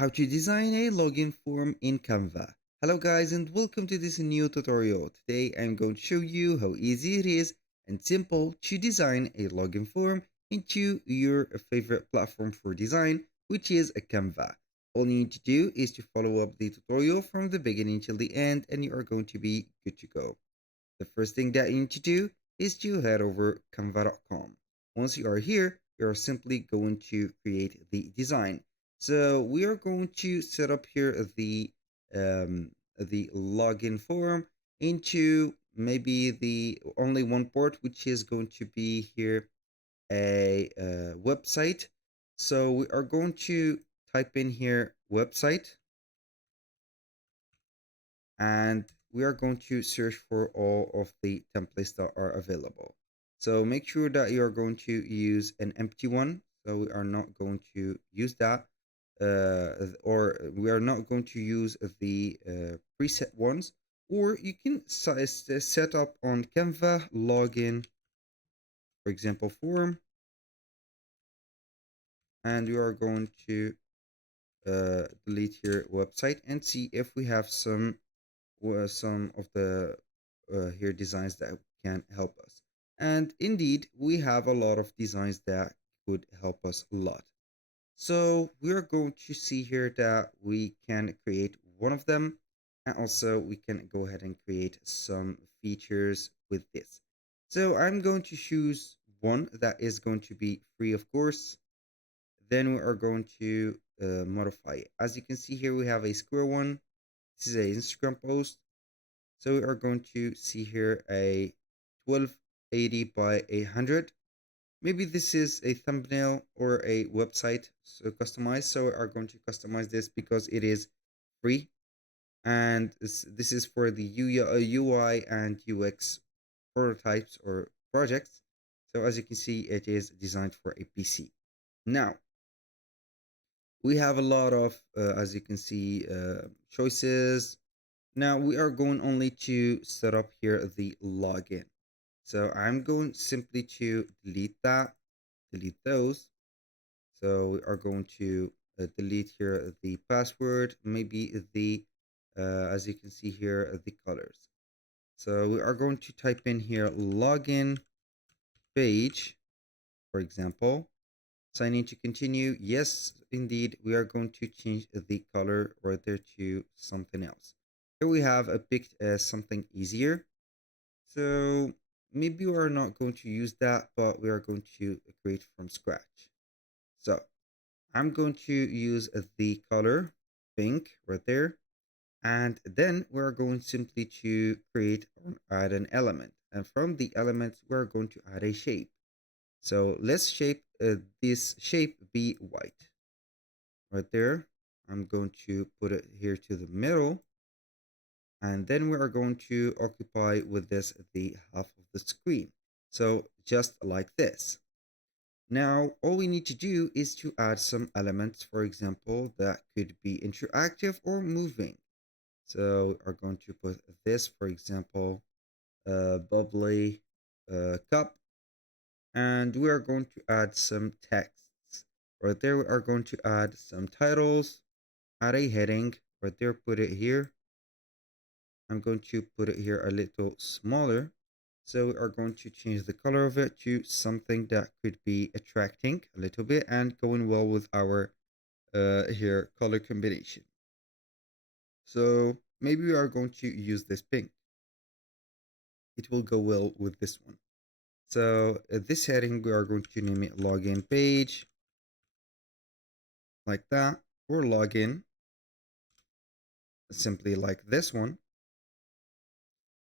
How to design a login form in Canva. Hello guys and welcome to this new tutorial. Today I'm going to show you how easy it is and simple to design a login form into your favorite platform for design, which is a Canva. All you need to do is to follow up the tutorial from the beginning till the end and you are going to be good to go. The first thing that you need to do is to head over canva.com. Once you are here, you are simply going to create the design. So we are going to set up here the login form into maybe the only one port, which is going to be here a website. So we are going to type in here website, and we are going to search for all of the templates that are available. So make sure that you are going to use an empty one. So we are not going to use that, or we are not going to use the preset ones. Or you can set up on Canva login, for example, form, and we are going to delete your website and see if we have some of the here designs that can help us. And indeed, we have a lot of designs that could help us a lot. So we are going to see here that we can create one of them, and also we can go ahead and create some features with this. So I'm going to choose one that is going to be free, of course. Then we are going to modify it. As you can see here, we have a square one. This is an Instagram post. So we are going to see here a 1280 by 800. Maybe this is a thumbnail or a website so customized. So we are going to customize this because it is free. And this is for the UI and UX prototypes or projects. So as you can see, it is designed for a PC. Now, we have a lot of, as you can see, choices. Now we are going only to set up here the login. So I'm going simply to delete those. So we are going to delete here the password, maybe as you can see here, the colors. So we are going to type in here login page, for example. Sign in to continue. Yes, indeed, we are going to change the color right there to something else. Here we have a picked as something easier. So maybe we are not going to use that, but we are going to create from scratch. So I'm going to use the color pink right there. And then we're going simply to create or add an element. And from the elements, we're going to add a shape. So let's shape this shape be white right there. I'm going to put it here to the middle, and then we are going to occupy with this the half of the screen. So just like this. Now all we need to do is to add some elements, for example, that could be interactive or moving. So we are going to put this, for example, bubbly cup, and we are going to add some texts. Right there, we are going to add some titles, add a heading, right there, put it here. I'm going to put it here a little smaller. So we are going to change the color of it to something that could be attracting a little bit and going well with our here color combination. So maybe we are going to use this pink. It will go well with this one. So this heading, we are going to name it login page, like that, or login, simply like this one.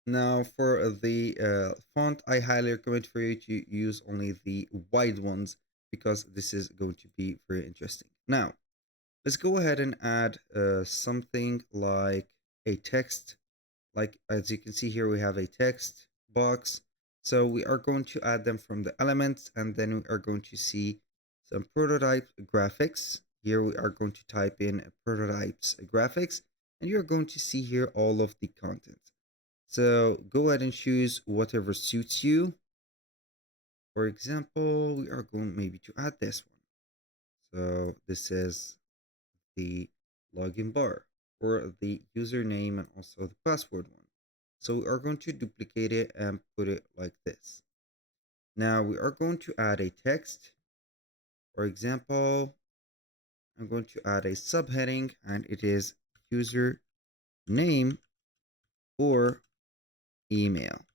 Now for the font, I highly recommend for you to use only the wide ones because this is going to be very interesting. Now, let's go ahead and add something like a text. Like as you can see here, we have a text box. So we are going to add them from the elements, and then we are going to see some prototype graphics. Here we are going to type in prototypes graphics, and you're going to see here all of the content. So go ahead and choose whatever suits you. For example, we are going maybe to add this one. So this is the login bar for the username and also the password one. So we are going to duplicate it and put it like this. Now we are going to add a text. For example, I'm going to add a subheading and it is user name or email.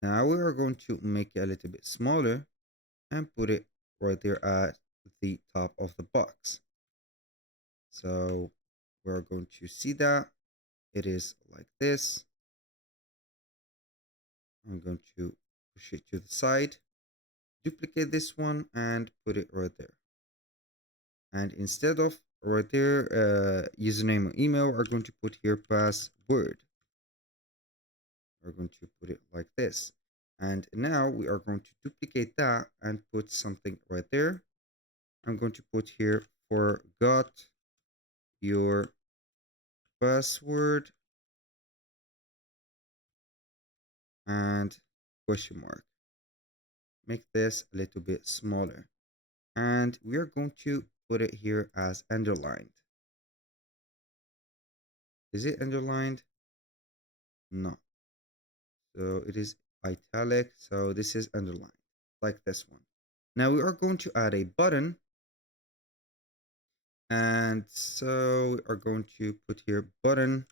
Now we are going to make it a little bit smaller and put it right there at the top of the box. So we're going to see that it is like this. I'm going to push it to the side, duplicate this one and put it right there. And instead of right there, username or email, we're going to put here password. We're going to put it like this. And now we are going to duplicate that and put something right there. I'm going to put here forgot your password and question mark. Make this a little bit smaller. And we are going to put it here as underlined. Is it underlined? No. So it is italic. So this is underlined, like this one. Now we are going to add a button. And so we are going to put here button,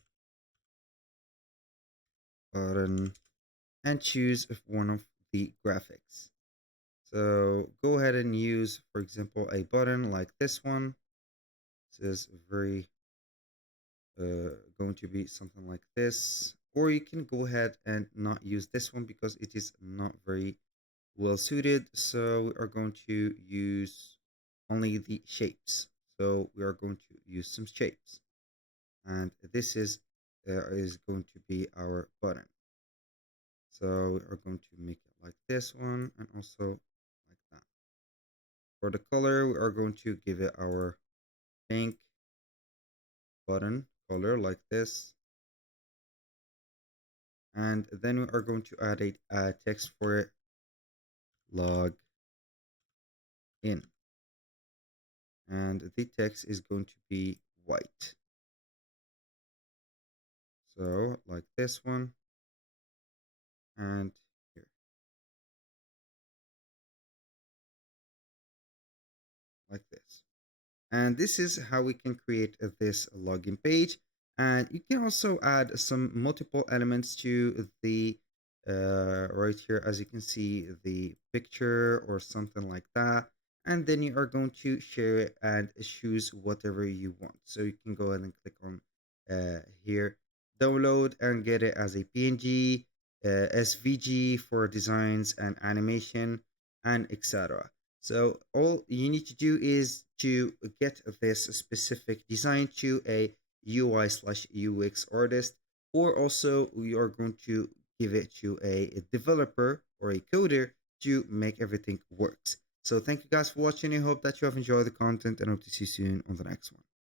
and choose one of the graphics. So go ahead and use, for example, a button like this one. This is very going to be something like this. Or you can go ahead and not use this one because it is not very well suited. So we are going to use only the shapes. So we are going to use some shapes. And this is going to be our button. So we are going to make it like this one and also like that. For the color, we are going to give it our pink button color like this. And then we are going to add a text for it, log in. And the text is going to be white. So like this one and here. Like this. And this is how we can create this login page. And you can also add some multiple elements to the right here, as you can see, the picture or something like that. And then you are going to share it and choose whatever you want. So you can go ahead and click on here, download and get it as a PNG, SVG for designs and animation, and etc. So all you need to do is to get this specific design to a UI/UX artist, or also we are going to give it to a developer or a coder to make everything works. So thank you guys for watching. I hope that you have enjoyed the content and hope to see you soon on the next one.